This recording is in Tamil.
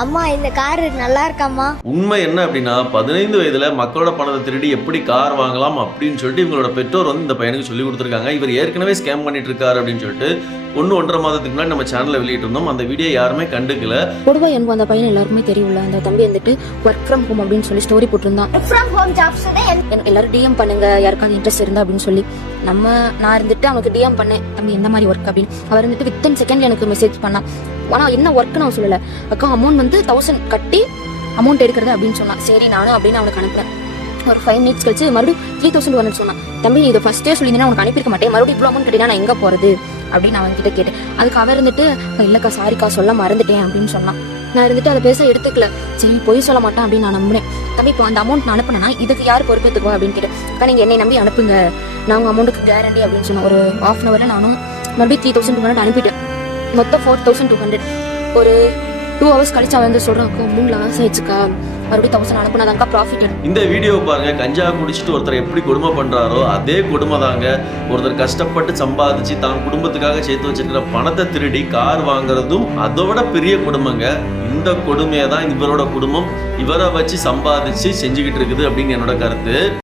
அம்மா இந்த கார் நல்லா இருக்காம்மா. உண்மை என்ன அப்படின்னா 15 வயதுல மக்களோட பணத்தை திருடி எப்படி கார் வாங்கலாம் அப்படின்னு சொல்லிட்டு இவங்களோட பெற்றோர் வந்து இந்த பையனுக்கு சொல்லி கொடுத்துருக்காங்க. இவர் ஏற்கனவே ஸ்கேம் பண்ணிட்டு இருக்காரு அப்படின்னு சொல்லிட்டு 1.5 மாதத்துக்கு முன்னாடி நம்ம சேனல்ல வெளியிட்டு இருந்தோம். அந்த வீடியோ யாருமே கண்டுக்கல. பொதுவா எனக்கு அந்த பையன் எல்லாருக்குமே தெரியும்ல, அந்த தம்பி வந்துட்டு ஒர்க் ஃப்ரம் ஹோம் அப்படின்னு சொல்லி ஸ்டோரி போட்டிருந்தான். ஒர்க் ஃப்ரம் ஹோம் ஜாப்ஸ் எல்லாரும் டிஎம் பண்ணுங்க யாருக்காவது இன்ட்ரெஸ்ட் இருந்தா அப்படின்னு சொல்லி நான் இருந்துட்டு அவனுக்கு டிஎம் பண்ணேன், தம்பி எந்த மாதிரி ஒர்க் அப்படின்னு. அவர் வந்துட்டு வித்தின் செகண்ட் எனக்கு மெசேஜ் பண்ணான். ஆனா என்ன ஒர்க்னு அவன் சொல்லல. அக்கா அமௌண்ட் வந்து 1000 கட்டி அமௌண்ட் எடுக்கிறது அப்படின்னு சொன்னான். சரி நானும் அப்படின்னு அவனுக்கு அனுப்புறேன். ஒரு 5 மினிட்ஸ் கழிச்சு மறுபடியும் 3200 சொன்னான். தம்பி இதை ஃபர்ஸ்டே சொல்லியிருந்தேன்னா உனக்கு அனுப்பியிருக்க மாட்டேன், மறுபடியும் இவ்வளோ அமௌண்ட் கட்டினா நான் எங்க போறது அப்படின்னு அவன் கிட்ட கேட்டேன். அதுக்கு அவர் இருந்துட்டு இல்லக்கா சாரிக்கா சொல்ல மறந்துட்டேன் அப்படின்னு சொன்னான். நான் இருந்துட்டு அதை பேச எடுத்துக்கல. சரி பொய் சொல்ல மாட்டான் அப்படின்னு நான் நம்பினேன். தம்பி இப்போ அந்த அமௌண்ட் நான் அனுப்புனேன்னா இதுக்கு யார் பொறுப்பேற்றுக்குவா அப்படின்னு கேட்டேன். அக்கா நீங்க என்னை நம்பி அனுப்புங்க, நான் உங்க அமௌண்ட்டுக்கு கேரண்டி அப்படின்னு சொன்னேன். ஒரு ½ hour நானும் மறுபடியும் 3200 அனுப்பிட்டேன். மொத்தம் 4200. ஒரு 2 hours கழிச்சு அவன் வந்து சொல்றான், அக்கா அமௌண்ட் லாஸ் ஆயிடுச்சுக்கா, மறுபடியும் 1000 அனுப்புனாதான்க்கா ப்ராஃபிட். இந்த வீடியோ பாருங்க. கஞ்சா குடிச்சிட்டு ஒருத்தர் எப்படி கொடுமை பண்றாரோ அதே கொடுமை தாங்க. ஒருத்தர் கஷ்டப்பட்டு சம்பாதிச்சு தான் குடும்பத்துக்காக சேர்த்து வச்சிருக்கிற பணத்தை திருடி கார் வாங்குறதும் அதோட பெரிய கொடுமைங்க. இந்த கொடுமையை தான் இவரோட குடும்பம் இவரை வச்சு சம்பாதிச்சு செஞ்சுக்கிட்டு இருக்குது அப்படின்னு என்னோட கருத்து.